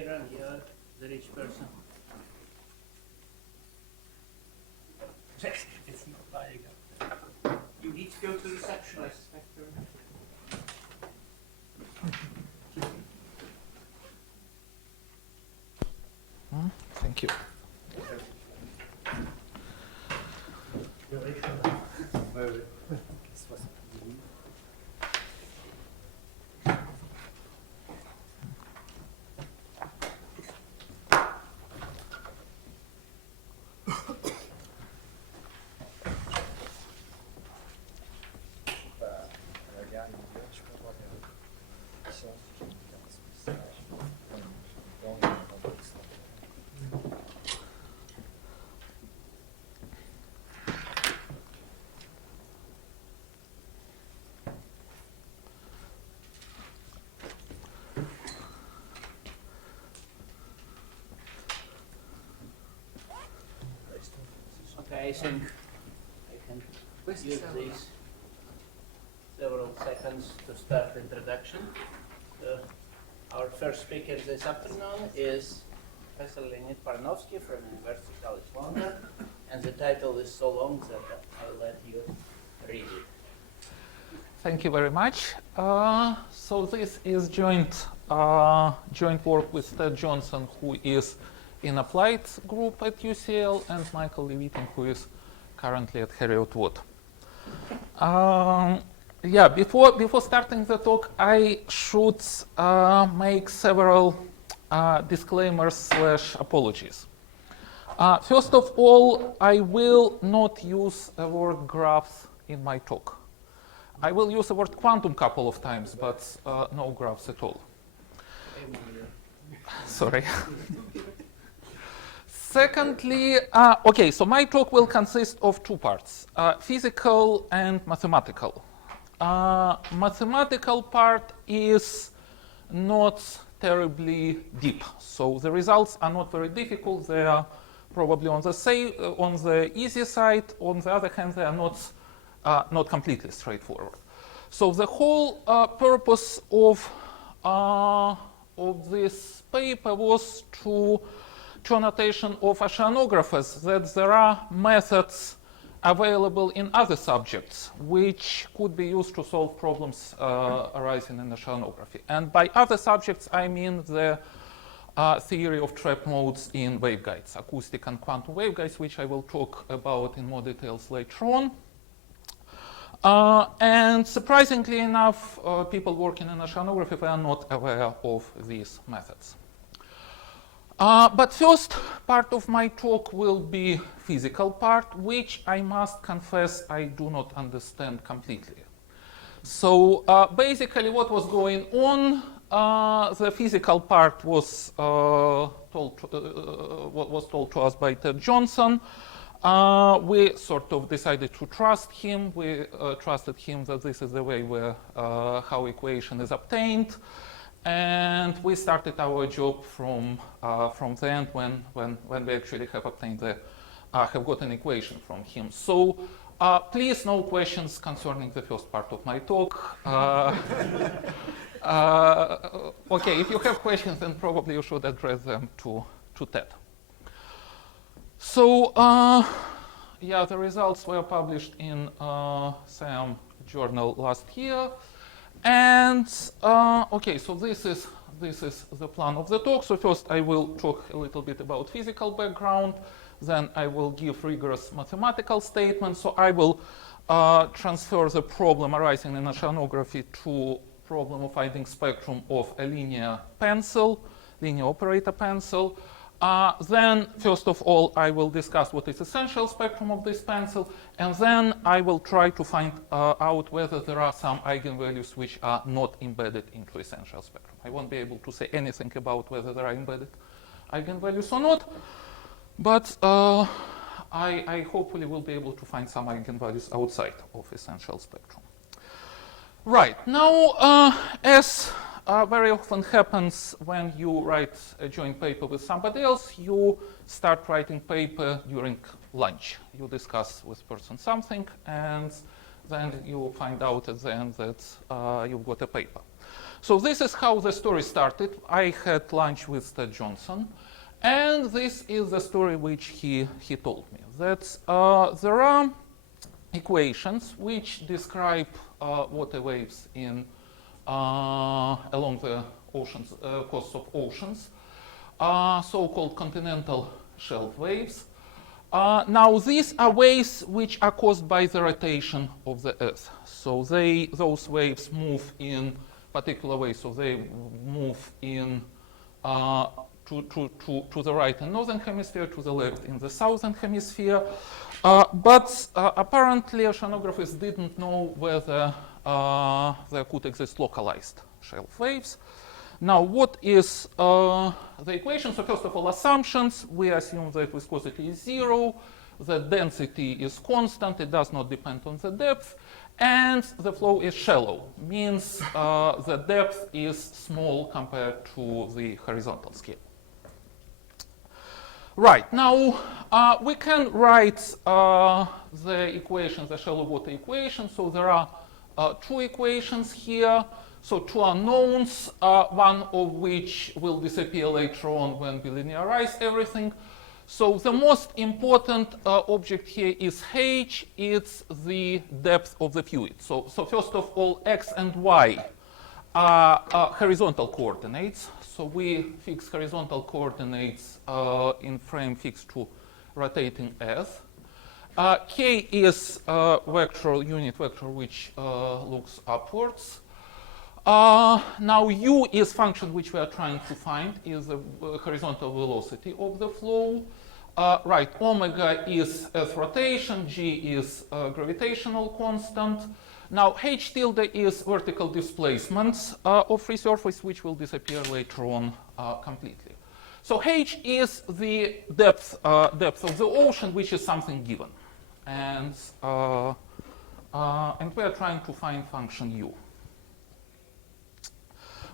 Kieran, you're the rich person. It's not lying. You need to go to reception, I suspect. Thank you. Okay, I think I can use these several seconds to start the introduction. Our first speaker this afternoon is Professor Leonid Parnovsky from University College London, and the title is so long that I'll let you read it. Thank you very much. So this is joint work with Ted Johnson, who is in applied group at UCL, and Michael Levitin, who is currently at Heriot-Watt. Before starting the talk, I should make several disclaimers / apologies. First of all, I will not use the word graphs in my talk. I will use the word quantum a couple of times, but no graphs at all. Sorry. Secondly, so my talk will consist of two parts, physical and mathematical. Mathematical part is not terribly deep, so the results are not very difficult. They are probably on the easy side. On the other hand, they are not completely straightforward. So the whole purpose of this paper was to annotation of oceanographers that there are methods available in other subjects which could be used to solve problems arising in oceanography. And by other subjects, I mean the theory of trap modes in waveguides, acoustic and quantum waveguides, which I will talk about in more details later on. And surprisingly enough, people working in oceanography were not aware of these methods. But first part of my talk will be physical part, which I must confess I do not understand completely. So basically what was going on, the physical part was told to us by Ted Johnson. We sort of decided to trust him. We trusted him that this is the way how equation is obtained. And we started our job from the end when we actually have obtained have got an equation from him. So please, no questions concerning the first part of my talk. Okay, if you have questions, then probably you should address them to Ted. So the results were published in SAM journal last year. And so this is the plan of the talk. So first I will talk a little bit about physical background, then I will give rigorous mathematical statements. So I will transfer the problem arising in oceanography to problem of finding spectrum of a linear operator pencil. Then, first of all, I will discuss what is essential spectrum of this pencil, and then I will try to find out whether there are some eigenvalues which are not embedded into essential spectrum. I won't be able to say anything about whether there are embedded eigenvalues or not, but I hopefully will be able to find some eigenvalues outside of essential spectrum. Right, now, as very often happens when you write a joint paper with somebody else, you start writing paper during lunch. You discuss with person something, and then you find out at the end that you've got a paper. So this is how the story started. I had lunch with Ted Johnson, and this is the story which he told me, that there are equations which describe water waves in along the oceans, coasts of oceans, so-called continental shelf waves. Now these are waves which are caused by the rotation of the Earth. So those waves move in particular way. So they move in to the right in northern hemisphere, to the left in the southern hemisphere. But apparently oceanographers didn't know whether there could exist localized shelf waves. Now, what is the equation? So first of all, assumptions. We assume that viscosity is 0, the density is constant, it does not depend on the depth, and the flow is shallow, means the depth is small compared to the horizontal scale. Right, now we can write the equation, the shallow water equation. So there are two equations here. So two unknowns, one of which will disappear later on when we linearize everything. So the most important object here is h. It's the depth of the fluid. So first of all, x and y are horizontal coordinates. So we fix horizontal coordinates in frame fixed to rotating Earth. K is vector, unit vector, which looks upwards. Now u is function which we are trying to find, is the horizontal velocity of the flow. Right, omega is Earth rotation, g is gravitational constant. Now h tilde is vertical displacement of free surface, which will disappear later on completely. So h is the depth of the ocean, which is something given, and we are trying to find function u.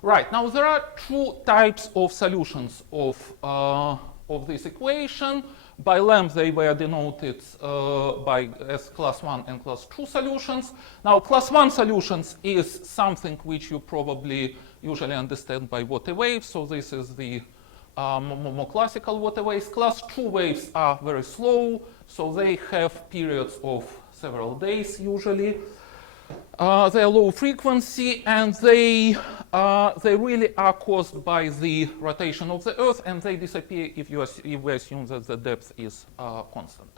Right, now there are two types of solutions of this equation. By length, they were denoted as class 1 and class 2 solutions. Now, class 1 solutions is something which you probably usually understand by water waves. So this is the more classical water waves. Class 2 waves are very slow, so they have periods of several days usually. They are low frequency, and they really are caused by the rotation of the Earth, and they disappear if we assume that the depth is constant.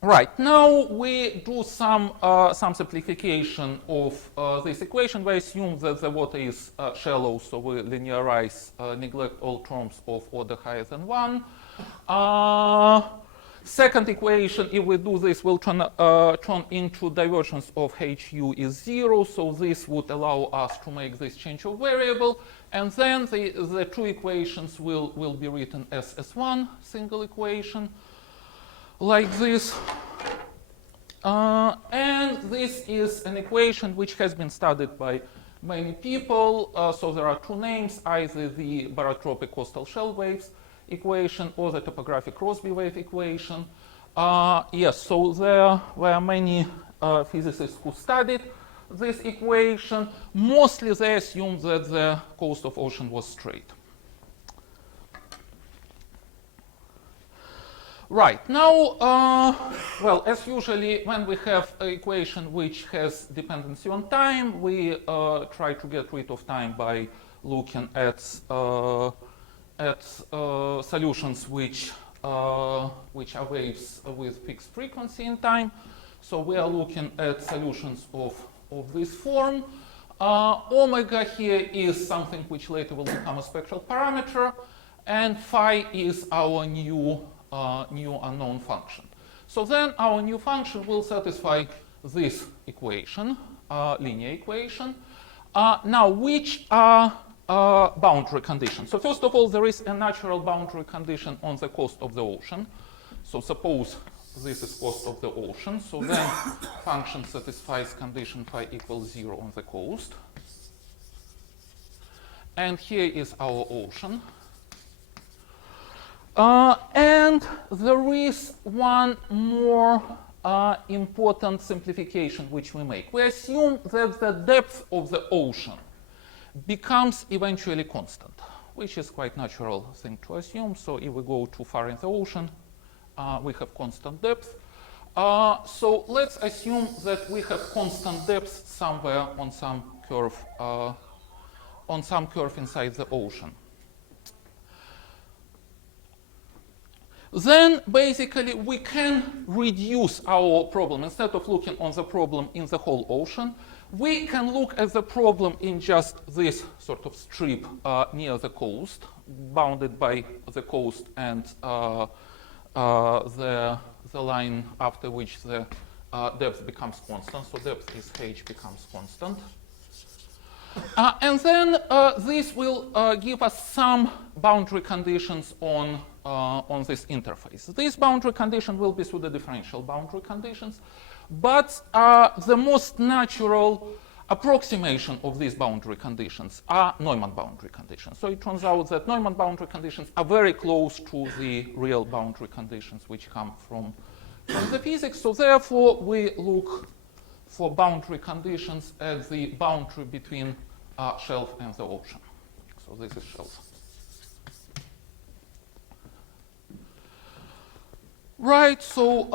Right, now we do some simplification of this equation. We assume that the water is shallow, so we linearize, neglect all terms of order higher than 1. Second equation, if we do this, will turn into divergence of HU is 0. So this would allow us to make this change of variable. And then the two equations will be written as S1, single equation, like this. And this is an equation which has been studied by many people. So there are two names, either the barotropic coastal shell waves equation or the topographic Rossby wave equation. Yes, so there were many physicists who studied this equation. Mostly they assumed that the coast of ocean was straight. Right, now, well, as usually when we have an equation which has dependency on time, we try to get rid of time by looking at solutions which are waves with fixed frequency in time. So we are looking at solutions of this form. Omega here is something which later will become a spectral parameter, and phi is our new unknown function. So then our new function will satisfy this equation, linear equation. Now, which are boundary conditions? So first of all, there is a natural boundary condition on the coast of the ocean. So suppose this is coast of the ocean. So then function satisfies condition phi equals 0 on the coast. And here is our ocean. And there is one more important simplification which we make. We assume that the depth of the ocean becomes eventually constant, which is quite natural thing to assume. So if we go too far in the ocean, we have constant depth. So let's assume that we have constant depth somewhere on some curve inside the ocean. Then basically we can reduce our problem. Instead of looking on the problem in the whole ocean, we can look at the problem in just this sort of strip near the coast, bounded by the coast and the line after which the depth becomes constant. So depth is h becomes constant. And then this will give us some boundary conditions on this interface. These boundary conditions will be pseudo-differential boundary conditions, but the most natural approximation of these boundary conditions are Neumann boundary conditions. So it turns out that Neumann boundary conditions are very close to the real boundary conditions which come from the physics. So therefore, we look for boundary conditions at the boundary between shelf and the ocean. So this is shelf. Right, so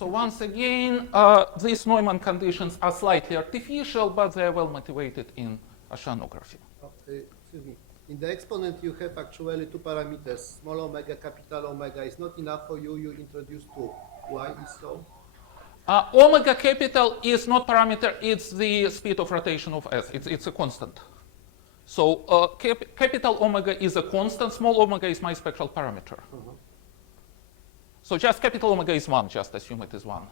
once again, these Neumann conditions are slightly artificial, but they are well motivated in oceanography. Excuse me. In the exponent, you have actually two parameters, small omega, capital omega. Is not enough for you, you introduce two. Why is so? Omega capital is not parameter, it's the speed of rotation of S. It's a constant. So capital omega is a constant, small omega is my spectral parameter. So just capital omega is 1, just assume it is 1.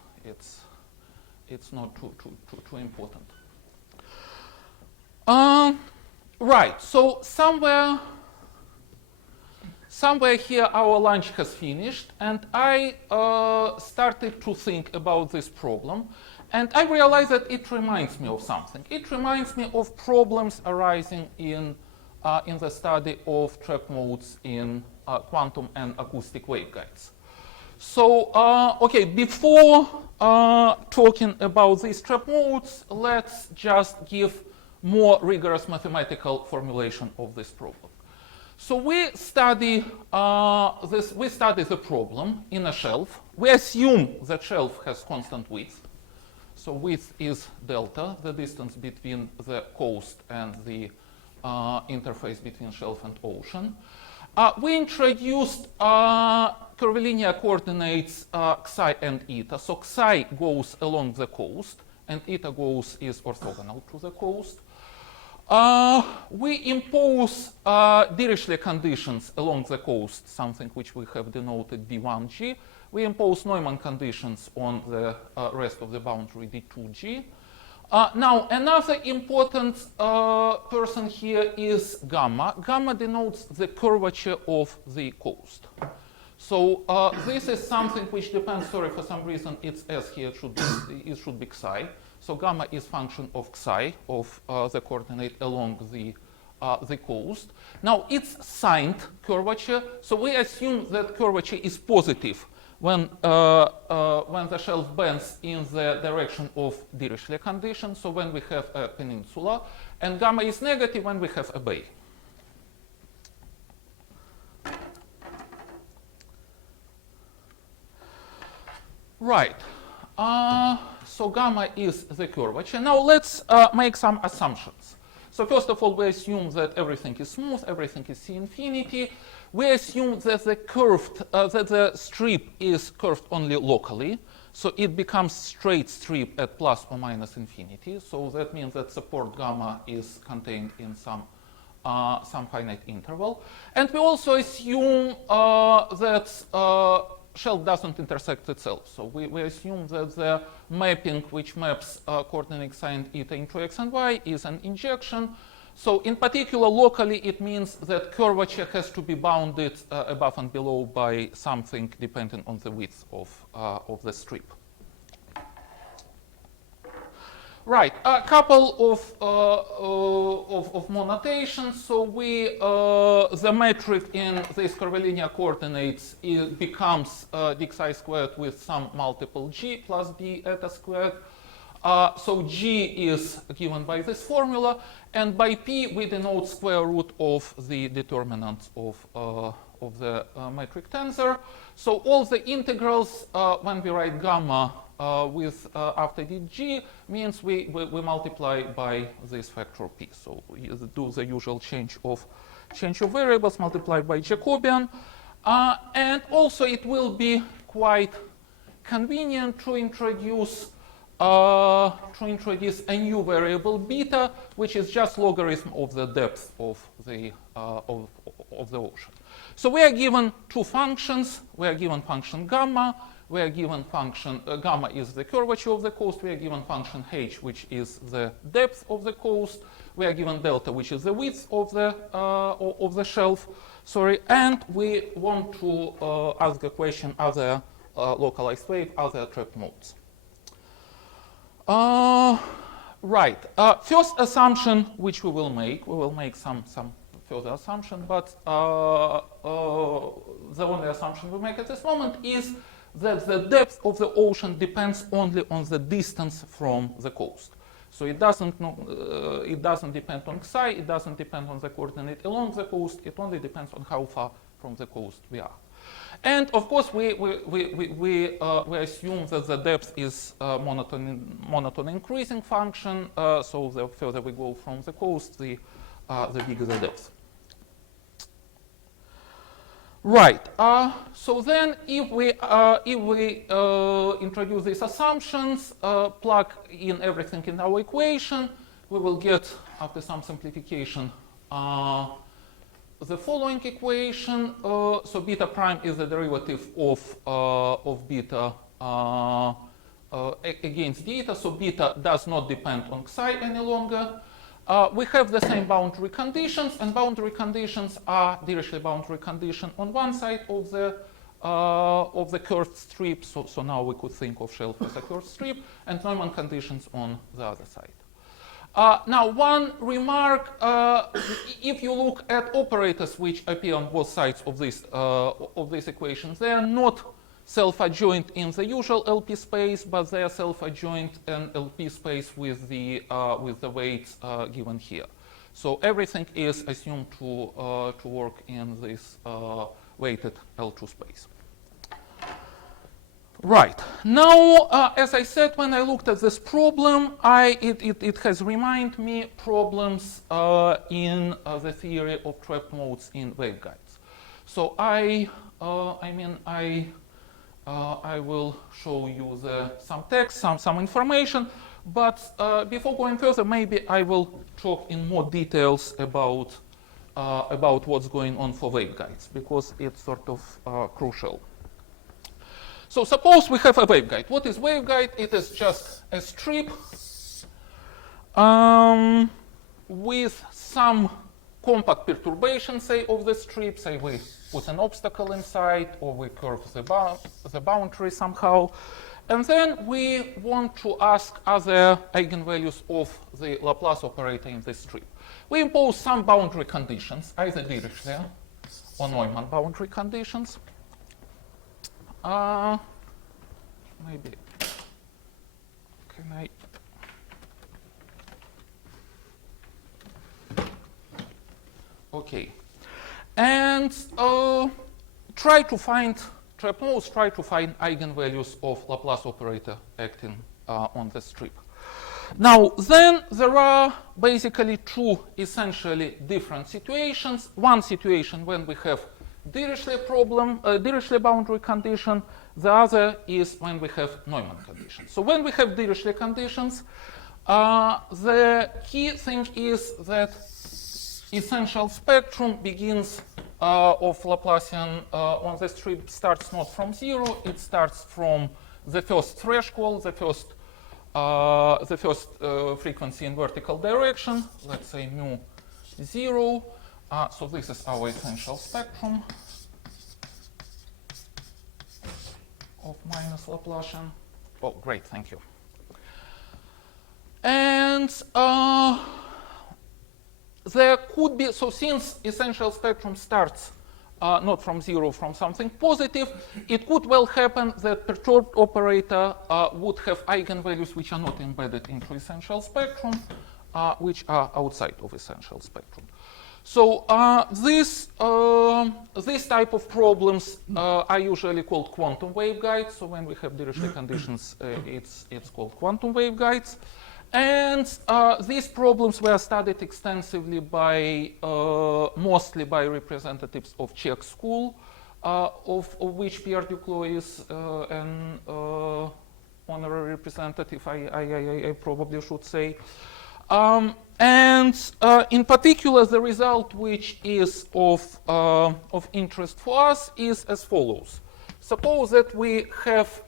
It's not too important. Right, so somewhere here our lunch has finished, and I started to think about this problem, and I realized that it reminds me of something. It reminds me of problems arising in the study of trap modes in quantum and acoustic waveguides. So, okay, before talking about these trap modes, let's just give more rigorous mathematical formulation of this problem. So we study the problem in a shelf. We assume that shelf has constant width. So width is delta, the distance between the coast and the interface between shelf and ocean. We introduced curvilinear coordinates xi and eta. So xi goes along the coast, and eta is orthogonal to the coast. We impose Dirichlet conditions along the coast, something which we have denoted D1G. We impose Neumann conditions on the rest of the boundary D2G. Now, another important person here is gamma. Gamma denotes the curvature of the coast. So this is something which depends, sorry, for some reason it's S here, it should be xi. So gamma is function of xi, of the coordinate along the coast. Now, it's signed curvature, so we assume that curvature is positive when the shelf bends in the direction of Dirichlet condition, so when we have a peninsula, and gamma is negative when we have a bay. Right. So gamma is the curvature. Now let's make some assumptions. So first of all, we assume that everything is smooth, everything is C infinity. We assume that the strip is curved only locally, so it becomes straight strip at plus or minus infinity. So that means that support gamma is contained in some finite interval. And we also assume that shelf doesn't intersect itself. So we assume that the mapping which maps coordinate xi and eta into x and y is an injection. So in particular, locally, it means that curvature has to be bounded above and below by something dependent on the width of the strip. Right, a couple of more notations. So the metric in these curvilinear coordinates becomes dxi squared with some multiple g plus d eta squared. So g is given by this formula, and by p we denote square root of the determinant of the metric tensor. So all the integrals, when we write gamma with after dg, means we multiply by this factor p. So we do the usual change of variables, multiply by Jacobian. And also it will be quite convenient to introduce a new variable beta, which is just logarithm of the depth of the ocean. So we are given two functions. We are given function gamma. We are given function gamma is the curvature of the coast. We are given function h, which is the depth of the coast. We are given delta, which is the width of the shelf. Sorry, and we want to ask the question: are there localized wave? Are there trapped modes? Right. First assumption which we will make some further assumption, but the only assumption we make at this moment is that the depth of the ocean depends only on the distance from the coast. So it doesn't depend on xi, it doesn't depend on the coordinate along the coast, it only depends on how far from the coast we are. And of course, we assume that the depth is monotone increasing function. So the further we go from the coast, the bigger the depth. Right. So then, if we introduce these assumptions, plug in everything in our equation, we will get, after some simplification, the following equation. So beta prime is the derivative of beta against beta. So beta does not depend on xi any longer. We have the same boundary conditions, and boundary conditions are Dirichlet boundary condition on one side of the curved strip. So now we could think of shelf as a curved strip, and Neumann conditions on the other side. Now, one remark: if you look at operators which appear on both sides of this equation, they are not self-adjoint in the usual LP space, but they are self-adjoint in LP space with the weights given here. So everything is assumed to work in this weighted L2 space. Right. Now, as I said, when I looked at this problem, it has reminded me problems in the theory of trapped modes in waveguides. So I will show you some text, some information. But before going further, maybe I will talk in more details about what's going on for waveguides, because it's sort of crucial. So suppose we have a waveguide. What is waveguide? It is just a strip with some compact perturbation, say, of the strip. Say we put an obstacle inside, or we curve the boundary somehow. And then we want to ask other eigenvalues of the Laplace operator in this strip. We impose some boundary conditions, either Dirichlet or Neumann boundary conditions. Maybe can I? Okay, and try to find trapped modes. Try to find eigenvalues of Laplace operator acting on the strip. Now, then there are basically two essentially different situations. One situation when we have Dirichlet boundary condition. The other is when we have Neumann conditions. So when we have Dirichlet conditions, the key thing is that essential spectrum begins of Laplacian on the strip starts not from zero. It starts from the first threshold, the first frequency in vertical direction. Let's say mu 0. So this is our essential spectrum of minus Laplacian. Oh, great, thank you. And And there could be, so since essential spectrum starts not from zero, from something positive, it could well happen that perturbed operator would have eigenvalues which are not embedded into essential spectrum, which are outside of essential spectrum. So this type of problems are usually called quantum waveguides. So when we have Dirichlet conditions, it's called quantum waveguides. And these problems were studied extensively by mostly by representatives of Czech school, of which Pierre Duclos is an honorary representative, I probably should say. And in particular, the result which is of interest for us is as follows. Suppose that we have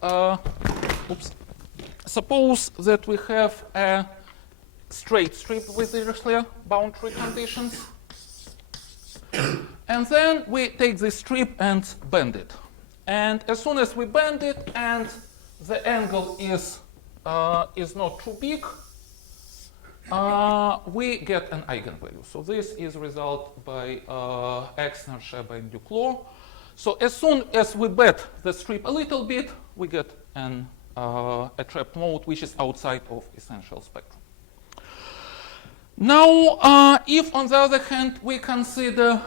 suppose that we have a straight strip with Dirichlet boundary conditions, and then we take this strip and bend it. And as soon as we bend it and the angle is not too big, we get an eigenvalue. So this is result by Exner, Scheber, and Duclos. So as soon as we bend the strip a little bit, we get a trapped mode which is outside of essential spectrum. Now, if on the other hand we consider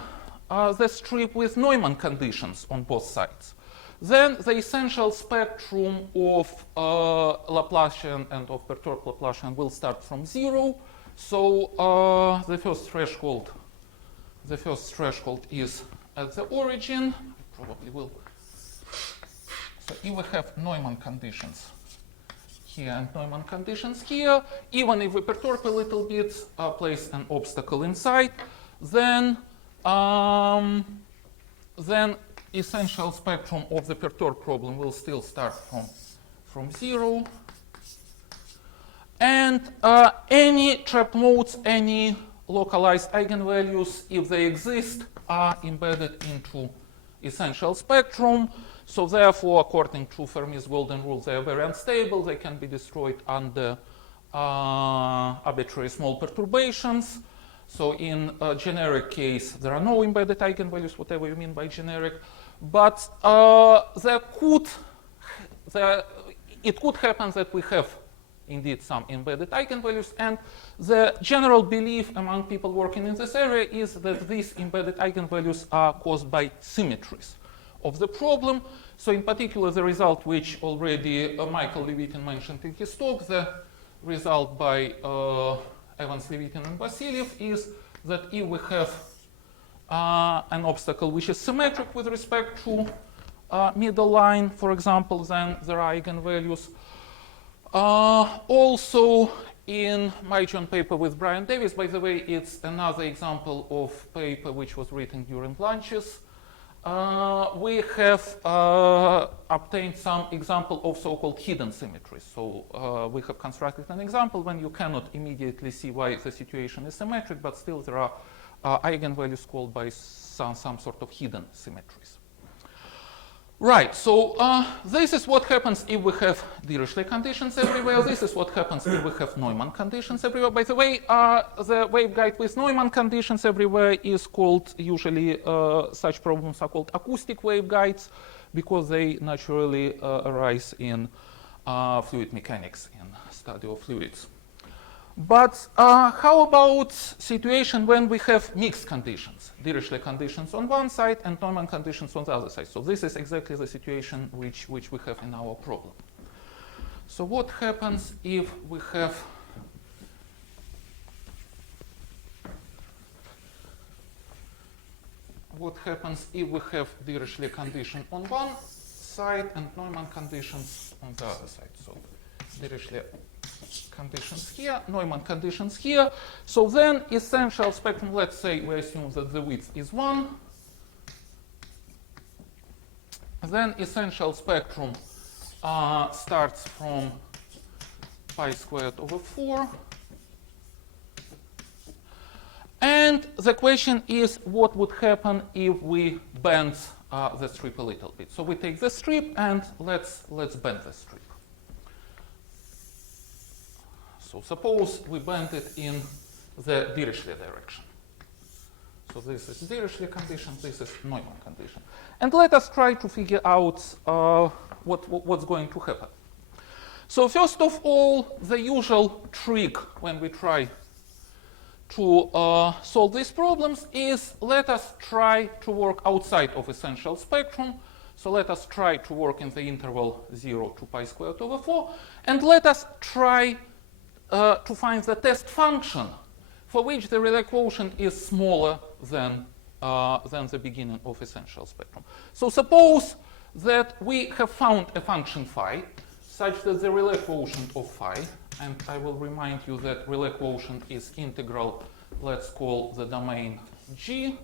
the strip with Neumann conditions on both sides, then the essential spectrum of Laplacian and of perturbed Laplacian will start from zero. So the first threshold is at the origin. I probably will. So if we have Neumann conditions here and Neumann conditions here, even if we perturb a little bit, place an obstacle inside, then essential spectrum of the perturbed problem will still start from zero. And any trapped modes, any localized eigenvalues, if they exist, are embedded into essential spectrum. So therefore, according to Fermi's golden rule, they are very unstable. They can be destroyed under arbitrary small perturbations. So in a generic case, there are no embedded eigenvalues, whatever you mean by generic. But it could happen that we have indeed some embedded eigenvalues. And the general belief among people working in this area is that these embedded eigenvalues are caused by symmetries of the problem. So in particular, the result which already Michael Levitin mentioned in his talk, the result by Evans, Levitin, and Vasiliev is that if we have an obstacle which is symmetric with respect to middle line, for example, then there are eigenvalues. Also, in my joint paper with Brian Davis, by the way, it's another example of paper which was written during lunches. We have obtained some example of so-called hidden symmetries. So we have constructed an example when you cannot immediately see why the situation is symmetric, but still there are eigenvalues called by some sort of hidden symmetries. Right, so this is what happens if we have Dirichlet conditions everywhere. This is what happens if we have Neumann conditions everywhere. By the way, the waveguide with Neumann conditions everywhere is called, usually such problems are called acoustic waveguides because they naturally arise in fluid mechanics, in study of fluids. But how about situation when we have mixed conditions, Dirichlet conditions on one side and Neumann conditions on the other side? So this is exactly the situation which we have in our problem. So what happens if we have Dirichlet condition on one side and Neumann conditions on the other side? So Dirichlet conditions here, Neumann conditions here. So then essential spectrum, let's say we assume that the width is 1. Then essential spectrum starts from pi squared over 4. And the question is what would happen if we bend the strip a little bit. So we take the strip and let's bend the strip. So suppose we bend it in the Dirichlet direction. So this is Dirichlet condition, this is Neumann condition. And let us try to figure out what's going to happen. So first of all, the usual trick when we try to solve these problems is let us try to work outside of essential spectrum. So let us try to work in the interval 0 to pi squared over 4. And let us try to find the test function for which the Rayleigh quotient is smaller than the beginning of essential spectrum. So suppose that we have found a function phi such that the Rayleigh quotient of phi, and I will remind you that Rayleigh quotient is integral, let's call the domain G.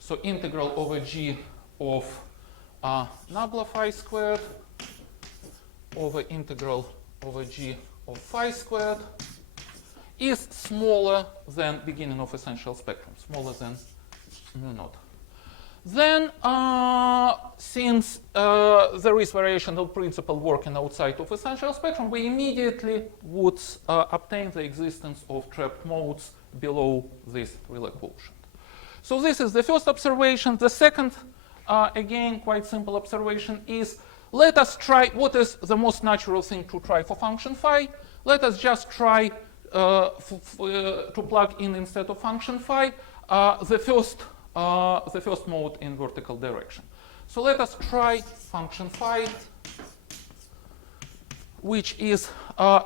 So integral over G of nabla phi squared over integral over G of phi squared is smaller than beginning of essential spectrum, smaller than mu naught. Then, since there is variational principle working outside of essential spectrum, we immediately would obtain the existence of trapped modes below this Rayleigh quotient. So this is the first observation. The second, again, quite simple observation is let us try what is the most natural thing to try for function phi. Let us just try to plug in instead of function phi the first mode in vertical direction. So let us try function phi, which is,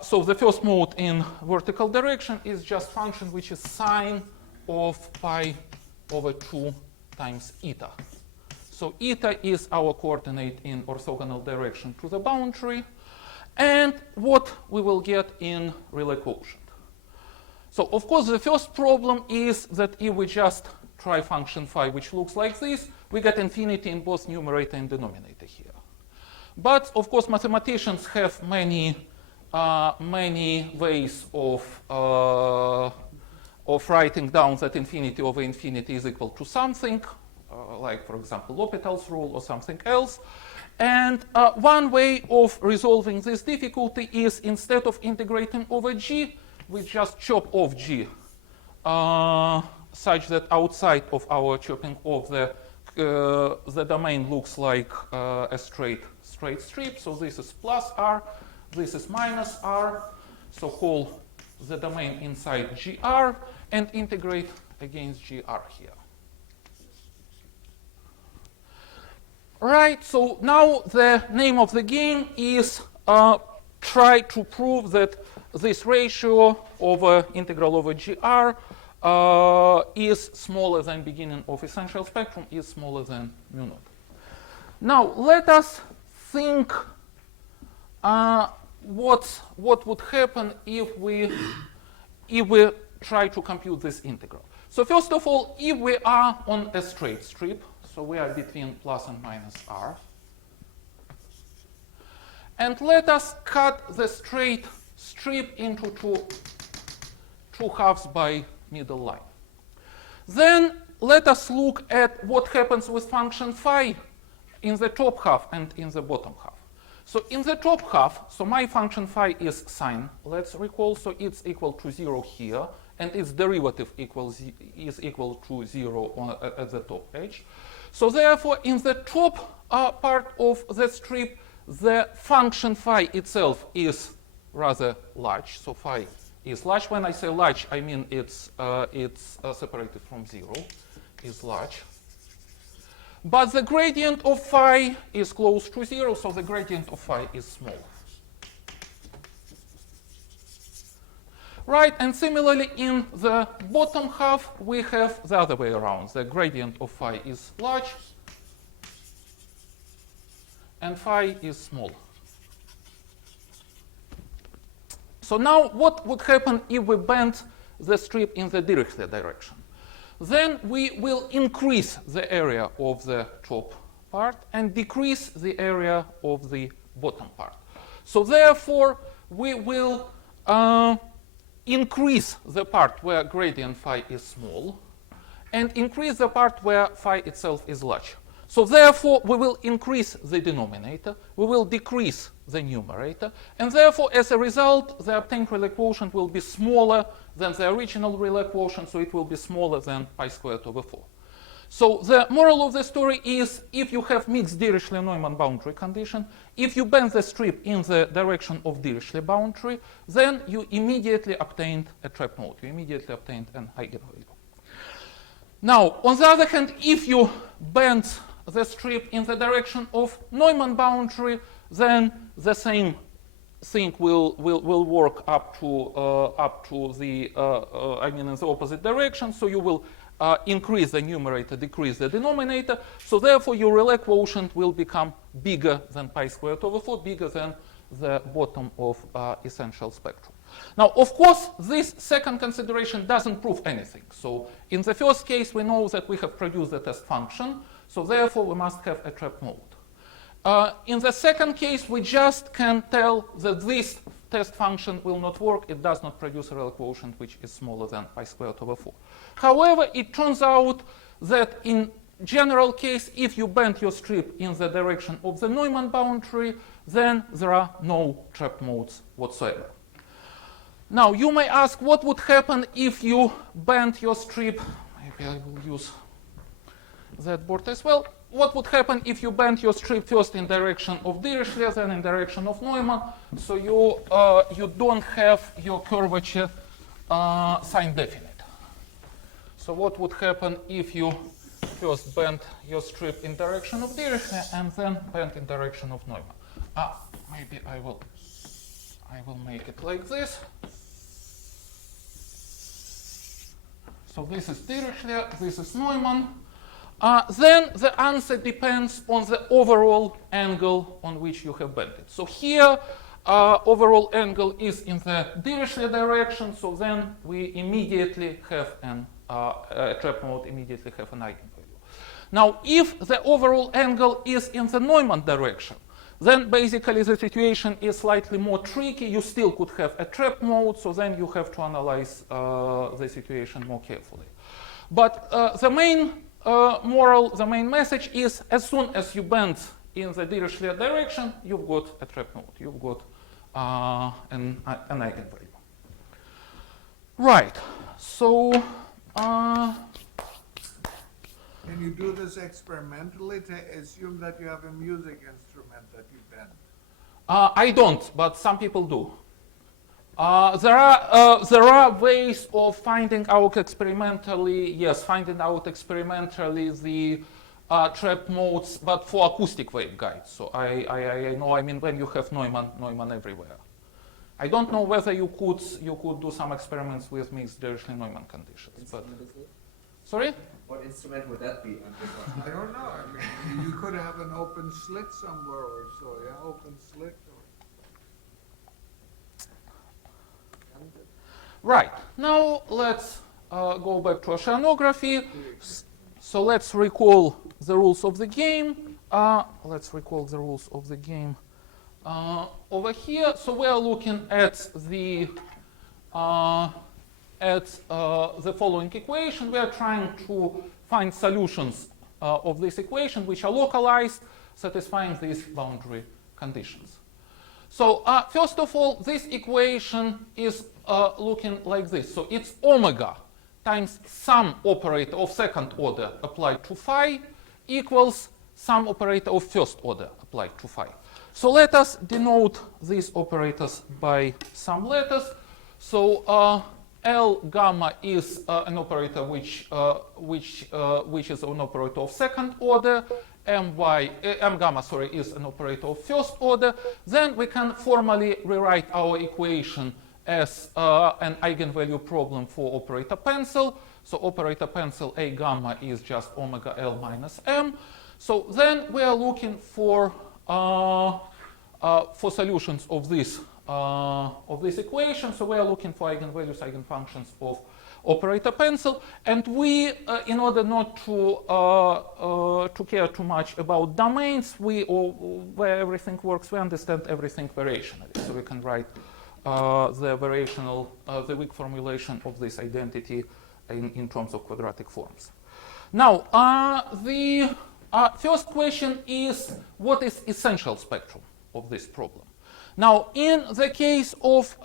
so the first mode in vertical direction is just function which is sine of pi over 2 times eta. So eta is our coordinate in orthogonal direction to the boundary, and what we will get in Rayleigh quotient. So of course the first problem is that if we just try function phi which looks like this, we get infinity in both numerator and denominator here. But of course mathematicians have many ways of writing down that infinity over infinity is equal to something, like for example L'Hopital's rule or something else. And one way of resolving this difficulty is instead of integrating over g, we just chop off g such that outside of our chopping off the domain looks like a straight strip. So this is plus r, this is minus r. So call the domain inside gr and integrate against gr here. Right, so now the name of the game is try to prove that this ratio over integral over gr is smaller than beginning of essential spectrum, is smaller than mu naught. Now let us think what would happen if we try to compute this integral. So first of all, if we are on a straight strip, so we are between plus and minus r, and let us cut the straight strip into two halves by middle line. Then let us look at what happens with function phi in the top half and in the bottom half. So in the top half, so my function phi is sine, let's recall, so it's equal to 0 here, and its derivative is equal to 0 at the top edge. So therefore, in the top part of the strip, the function phi itself is rather large. So phi is large. When I say large, I mean it's separated from 0, is large. But the gradient of phi is close to 0, so the gradient of phi is small. Right, and similarly in the bottom half, we have the other way around. The gradient of phi is large, and phi is small. So now what would happen if we bend the strip in the Dirichlet direction? Then we will increase the area of the top part and decrease the area of the bottom part. So therefore, we will increase the part where gradient phi is small and increase the part where phi itself is large. So therefore, we will increase the denominator, we will decrease the numerator, and therefore, as a result, the obtained Rayleigh quotient will be smaller than the original Rayleigh quotient, so it will be smaller than pi squared over 4. So the moral of the story is, if you have mixed Dirichlet-Neumann boundary condition, if you bend the strip in the direction of Dirichlet boundary, then you immediately obtained a trap mode, you immediately obtained an eigenvalue. Now, on the other hand, if you bend the strip in the direction of Neumann boundary, then the same thing will work up to the in the opposite direction. So you will increase the numerator, decrease the denominator. So therefore, your Rayleigh quotient will become bigger than pi squared over 4, bigger than the bottom of essential spectrum. Now, of course, this second consideration doesn't prove anything. So in the first case, we know that we have produced a test function. So therefore, we must have a trap mode. In the second case, we just can tell that this test function will not work. It does not produce a Rayleigh quotient which is smaller than pi squared over 4. However, it turns out that in general case, if you bend your strip in the direction of the Neumann boundary, then there are no trap modes whatsoever. Now, you may ask, what would happen if you bend your strip? Maybe I will use that board as well. What would happen if you bend your strip first in direction of Dirichlet, then in direction of Neumann? So you don't have your curvature sign definite. So what would happen if you first bend your strip in direction of Dirichlet and then bend in direction of Neumann? Maybe I will make it like this. So this is Dirichlet, this is Neumann. Then the answer depends on the overall angle on which you have bent it. So here, overall angle is in the Dirichlet direction, so then we immediately have a trap mode, immediately have an eigenvalue. Now, if the overall angle is in the Neumann direction, then basically the situation is slightly more tricky. You still could have a trap mode, so then you have to analyze the situation more carefully. But the main the main message is, as soon as you bend in the Dirichlet direction, you've got a trap mode. You've got an eigenvalue. Right. So. Can you do this experimentally to assume that you have a music instrument that you bend? I don't, but some people do. There are ways of finding out experimentally, the trap modes, but for acoustic waveguides. So I know, I mean, when you have Neumann everywhere. I don't know whether you could do some experiments with mixed Dirichlet-Neumann conditions. But sorry? What instrument would that be? I don't know. I mean, you could have an open slit somewhere or so. Yeah, open slit. Right. Now let's go back to oceanography. So let's recall the rules of the game. Over here. So we are looking at the following equation. We are trying to find solutions of this equation which are localized, satisfying these boundary conditions. So first of all, this equation is looking like this. So it's omega times some operator of second order applied to phi equals some operator of first order applied to phi. So let us denote these operators by some letters. So L gamma is an operator which is an operator of second order. M gamma is an operator of first order. Then we can formally rewrite our equation as an eigenvalue problem for operator pencil. So operator pencil A gamma is just omega L minus M. So then we are looking for solutions of this equation. So we are looking for eigenvalues, eigenfunctions of operator pencil, and we, in order not to care too much about domains, where everything works, we understand everything variationally. So we can write the weak formulation of this identity in terms of quadratic forms. Now, the First question is, what is essential spectrum of this problem? Now, in the case of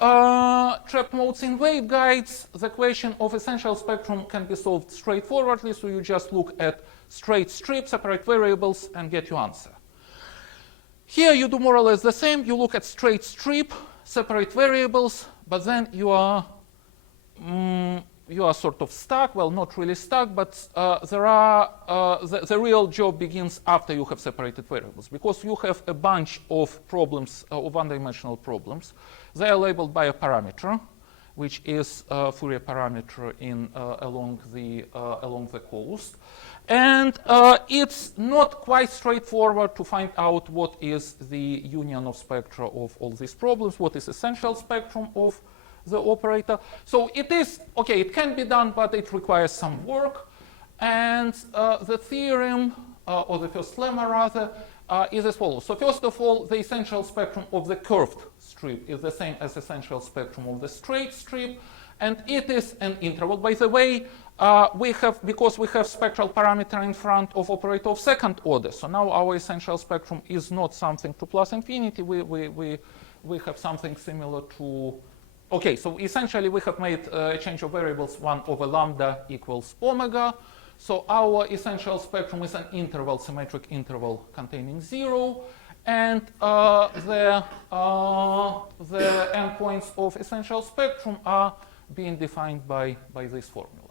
trapped modes in waveguides, the question of essential spectrum can be solved straightforwardly, so you just look at straight strip, separate variables, and get your answer. Here you do more or less the same. You look at straight strip, separate variables, but then you are sort of stuck. Well, not really stuck, but the real job begins after you have separated variables, because you have a bunch of problems, of one-dimensional problems. They are labeled by a parameter, which is a Fourier parameter along the coast. And it's not quite straightforward to find out what is the union of spectra of all these problems, what is essential spectrum of the operator. So it is, okay, it can be done, but it requires some work. And the theorem, or the first lemma rather, is as follows. So first of all, the essential spectrum of the curved strip is the same as essential spectrum of the straight strip, and it is an interval. By the way, because we have spectral parameter in front of operator of second order, so now our essential spectrum is not something to plus infinity. We have something similar to, okay, so essentially we have made a change of variables 1 over lambda equals omega. So our essential spectrum is an interval, symmetric interval containing 0, and the endpoints of essential spectrum are being defined by this formula.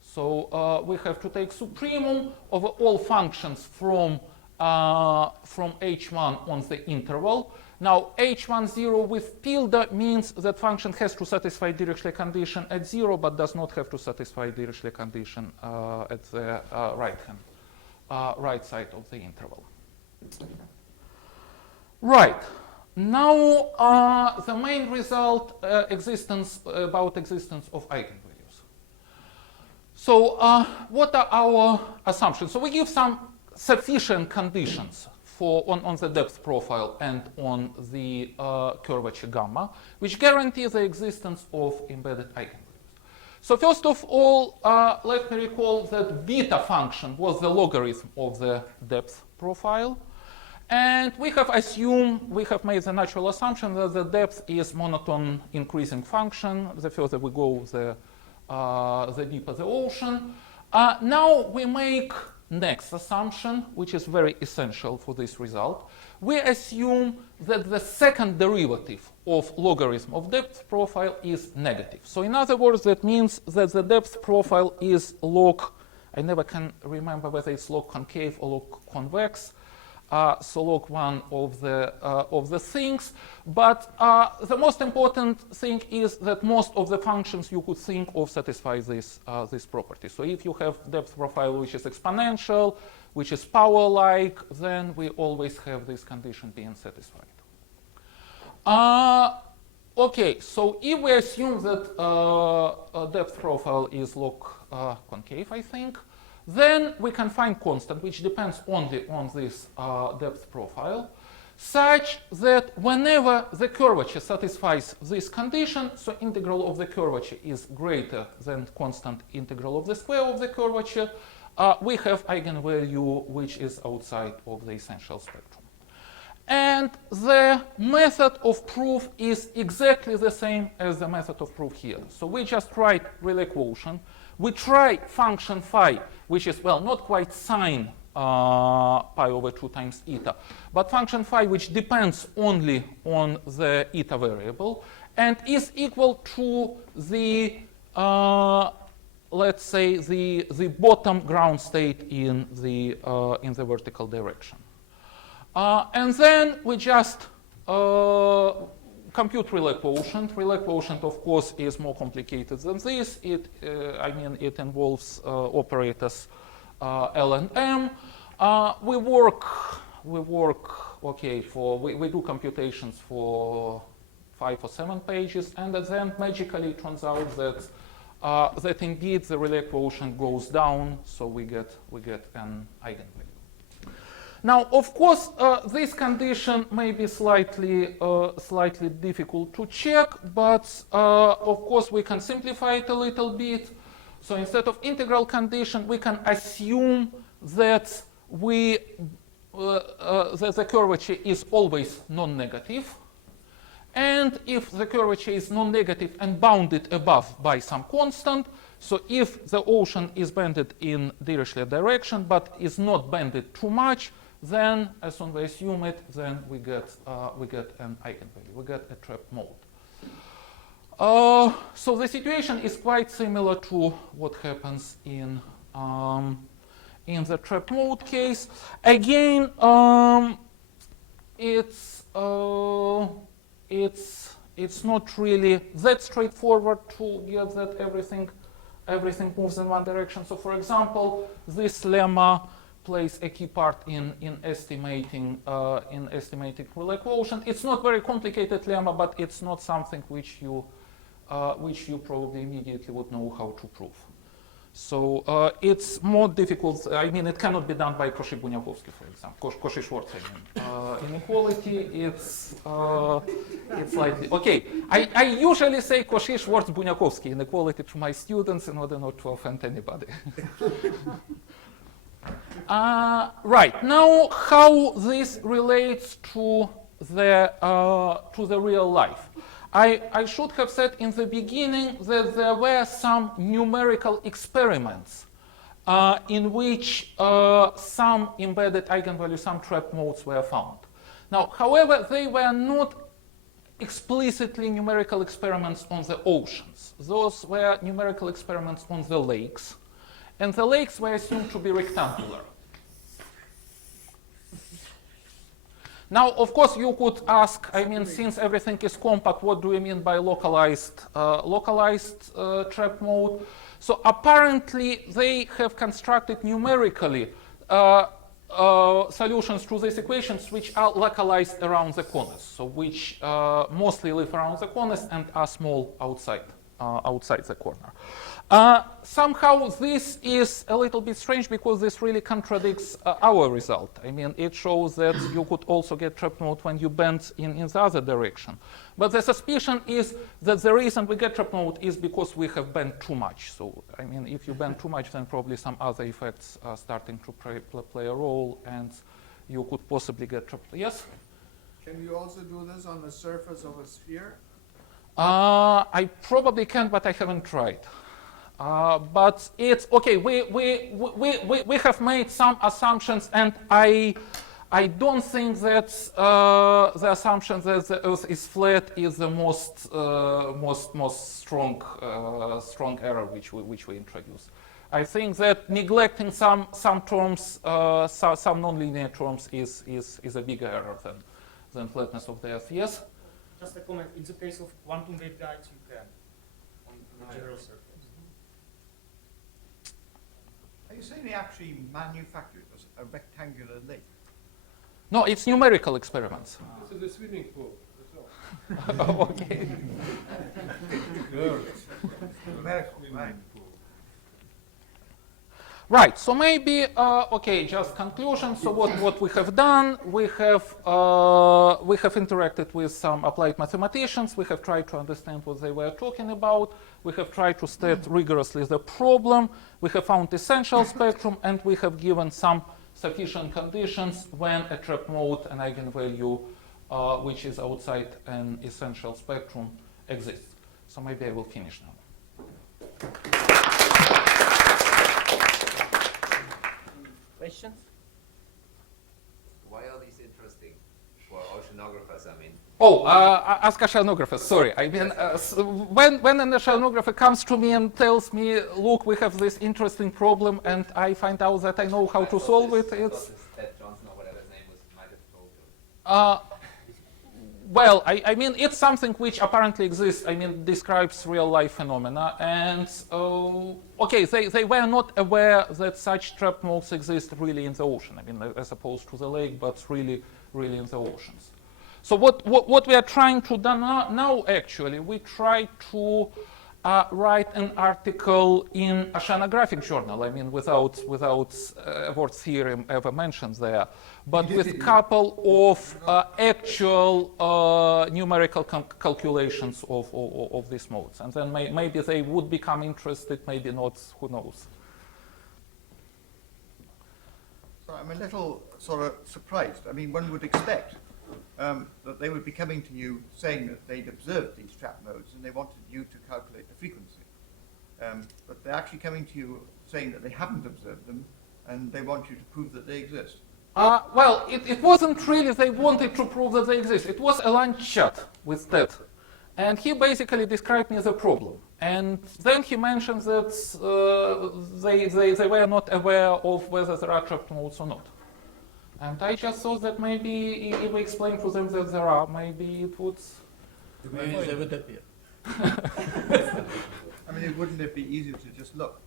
So we have to take supremum over all functions from h1 on the interval. Now, h10 with tilde means that function has to satisfy Dirichlet condition at 0, but does not have to satisfy Dirichlet condition at the right side of the interval. Right. Now, the main result, about existence of eigenvalues. So, what are our assumptions? So we give some sufficient conditions on the depth profile and on the curvature gamma, which guarantee the existence of embedded eigenvalues. So first of all, let me recall that beta function was the logarithm of the depth profile. And we have made the natural assumption that the depth is monotone increasing function. The further we go, the deeper the ocean. Now we make next assumption, which is very essential for this result. We assume that the second derivative of logarithm of depth profile is negative. So in other words, that means that the depth profile is log, I never can remember whether it's log concave or log convex. So log one of the things, but the most important thing is that most of the functions you could think of satisfy this property. So if you have depth profile which is exponential, which is power-like, then we always have this condition being satisfied. Okay, so if we assume that depth profile is log concave, I think, then we can find constant which depends only on this depth profile, such that whenever the curvature satisfies this condition, so integral of the curvature is greater than constant integral of the square of the curvature, we have eigenvalue which is outside of the essential spectrum. And the method of proof is exactly the same as the method of proof here. So we just write Rayleigh quotient. We try function phi, which is, well, not quite sine pi over 2 times eta, but function phi which depends only on the eta variable and is equal to the, let's say, the bottom ground state in the vertical direction. And then we just compute Rayleigh quotient. Rayleigh quotient, of course, is more complicated than this. It involves operators L and M. We do computations for 5 or 7 pages, and at the end, magically, it turns out that indeed the Rayleigh quotient goes down, so we get an eigenvalue. Now, of course, this condition may be slightly difficult to check, but of course we can simplify it a little bit. So instead of integral condition, we can assume that the curvature is always non-negative. And if the curvature is non-negative and bounded above by some constant, so if the ocean is bended in Dirichlet direction but is not bended too much, then as soon as we assume it, then we get an eigenvalue, we get a trapped mode. So the situation is quite similar to what happens in the trapped mode case. Again, it's not really that straightforward to get that everything moves in one direction. So, for example, this lemma plays a key part in estimating Rayleigh quotient. It's not very complicated lemma, but it's not something which you probably immediately would know how to prove. So it's more difficult. I mean, it cannot be done by Cauchy-Bunyakovsky, for example. Cauchy-Schwarz, I mean. Inequality, it's slightly okay. I usually say Cauchy-Schwarz-Bunyakovsky inequality to my students in order not to offend anybody. Right now, how this relates to the real life. I should have said in the beginning that there were some numerical experiments in which some embedded eigenvalues, some trapped modes were found. Now, however, they were not explicitly numerical experiments on the oceans. Those were numerical experiments on the lakes, and the lakes were assumed to be rectangular. Now, of course, you could ask, I mean, since everything is compact, what do you mean by localized trap mode? So apparently, they have constructed numerically solutions to these equations which are localized around the corners, so which mostly live around the corners and are small outside the corner. Somehow this is a little bit strange because this really contradicts our result. I mean, it shows that you could also get trapped mode when you bend in the other direction. But the suspicion is that the reason we get trapped mode is because we have bent too much. So, I mean, if you bend too much, then probably some other effects are starting to play a role, and you could possibly get trapped. Yes? Can you also do this on the surface of a sphere? I probably can, but I haven't tried. But it's okay. We have made some assumptions, and I don't think that the assumption that the Earth is flat is the most strong error which we introduce. I think that neglecting some terms, some nonlinear terms, is a bigger error than flatness of the Earth. Yes. Just a comment. In the case of quantum waveguides, you can on the general surface. Are you saying they actually manufactured a rectangular lake? No, it's numerical experiments. This is a swimming pool. That's all. Okay. Numerical, right. Right. So maybe okay. Just conclusion. So what we have done, we have interacted with some applied mathematicians. We have tried to understand what they were talking about. We have tried to state rigorously the problem. We have found essential spectrum, and we have given some sufficient conditions when a trap mode, an eigenvalue, which is outside an essential spectrum, exists. So maybe I will finish now. Questions? Why are these interesting for oceanographers? I mean, ask oceanographers. Sorry, I mean, when an oceanographer comes to me and tells me, "Look, we have this interesting problem," and I find out that I know how to solve it, it's. Ted Johnson or whatever his name was might have told you. Well, I mean, it's something which apparently exists. I mean, describes real-life phenomena, and okay, they were not aware that such trap modes exist really in the ocean. I mean, as opposed to the lake, but really in the oceans. So what we are trying to do now actually, we try to write an article in oceanographic journal. I mean, without a word theorem ever mentioned there, but with a couple of actual numerical calculations of these modes, and then maybe they would become interested, maybe not. Who knows? So I'm a little sort of surprised. I mean, one would expect that they would be coming to you saying that they'd observed these trap modes and they wanted you to calculate the frequency. But they're actually coming to you saying that they haven't observed them and they want you to prove that they exist. Well, it wasn't really they wanted to prove that they exist. It was a lunch chat with Ted. And he basically described me as a problem. And then he mentioned that they were not aware of whether there are trapped modes or not. And I just thought that maybe if we explain to them that there are, maybe it would... Maybe they would appear. I mean, wouldn't it be easier to just look?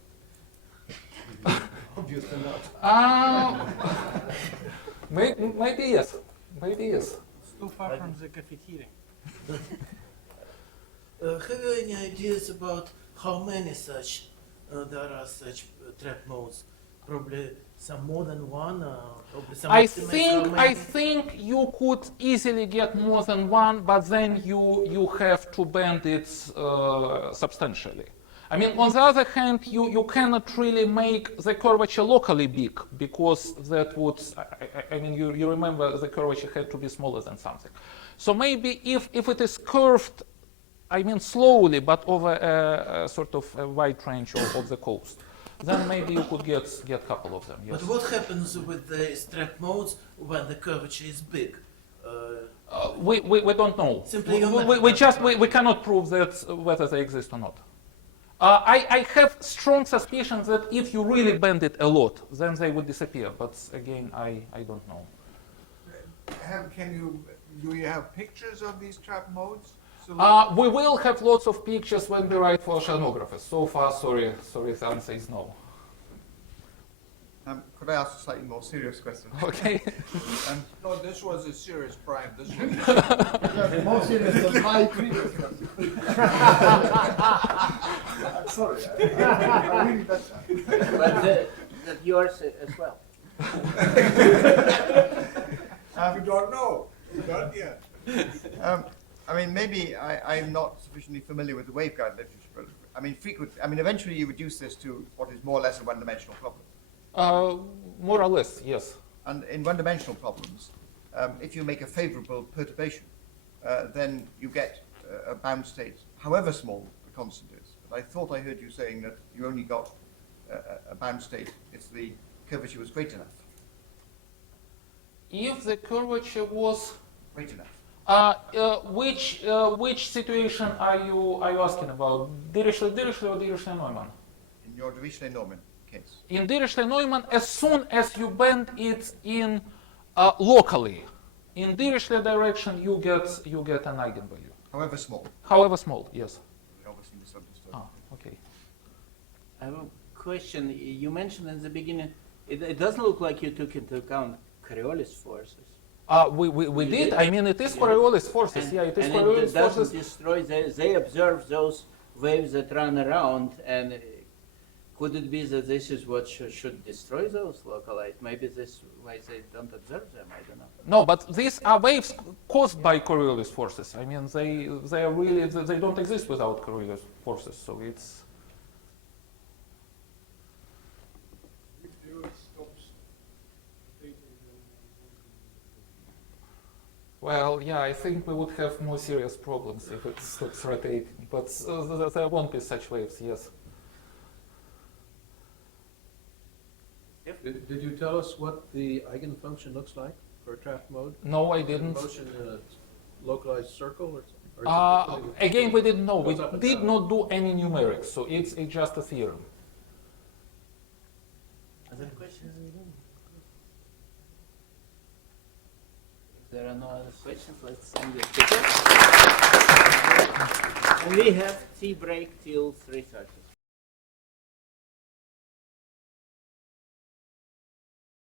Obviously not. Maybe yes. Maybe yes. It's too far from the cafeteria. Have you any ideas about how many such there are such trap modes? Probably some more than one. Probably some I estimates how many? think you could easily get more than one, but then you have to bend it substantially. I mean, on the other hand, you cannot really make the curvature locally big because that would, I mean, you remember the curvature had to be smaller than something. So maybe if it is curved, I mean slowly, but over a sort of a wide range of the coast, then maybe you could get a couple of them, yes. But what happens with the trap modes when the curvature is big? We don't know. Simply We cannot prove that whether they exist or not. I have strong suspicions that if you really bend it a lot, then they would disappear. But again, I don't know. Do you have pictures of these trap modes? So We will have lots of pictures when we write for oceanographers. So far, sorry, the answer is no. Could I ask a slightly more serious question? Okay. no, this was a serious prime. This was Yeah, more serious than my previous question. Sorry. I really that's But that yours as well. you don't know. Not yet. I mean, maybe I'm not sufficiently familiar with the waveguide literature, but I mean, eventually you reduce this to what is more or less a one-dimensional problem. More or less, yes. And in one-dimensional problems, if you make a favorable perturbation, then you get a bound state, however small the constant is. But I thought I heard you saying that you only got a bound state if the curvature was great enough. If the curvature was Great enough. which situation are you asking about? Dirichlet or Dirichlet-Neumann? In your Dirichlet-Neumann case. In Dirichlet-Neumann, as soon as you bend it in locally, in Dirichlet direction, you get an eigenvalue. However small. However small, yes. I obviously misunderstood. Okay. I have a question. You mentioned in the beginning, it doesn't look like you took into account Coriolis forces. We did. I mean, it is Coriolis forces. And, yeah, it is and Coriolis it doesn't forces. destroy. They observe those waves that run around, and could it be that this is what should destroy those localized? Maybe this why they don't observe them. I don't know. No, but these are waves caused by Coriolis forces. I mean, they are really they don't exist without Coriolis forces. So it's. If the Earth stops rotating, then Well, yeah, I think we would have more serious problems if it stops rotating. But there won't be such waves. Yes. Did you tell us what the eigenfunction looks like for a trap mode? No, I didn't. Motion in a localized circle, or Again, we didn't know. We Goes up and did down. not do any numerics, so it's just a theorem. Other questions? If there are no other questions, let's end the speaker. And we have tea break till 3:30.